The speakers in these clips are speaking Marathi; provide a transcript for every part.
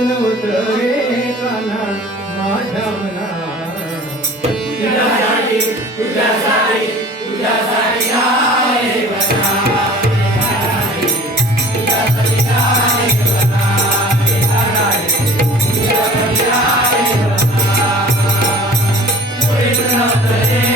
नवत रे काना माझ्या मना तुझ्यासाठी तुझ्यासाठी तुझ्यासाठी आहे बना Yeah.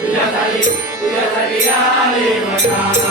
तुझ्यासाठी तुझ्यासाठी आले म्हणा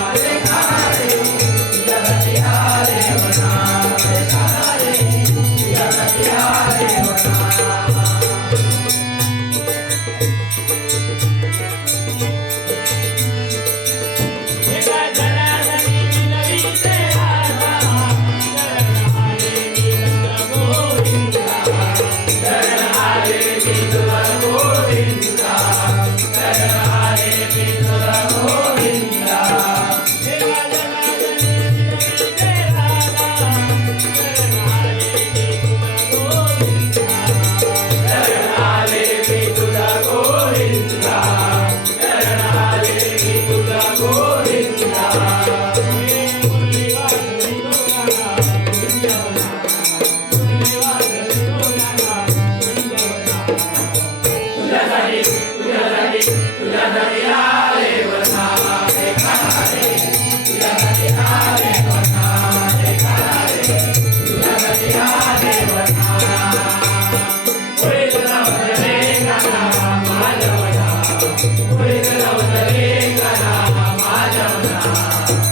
Ram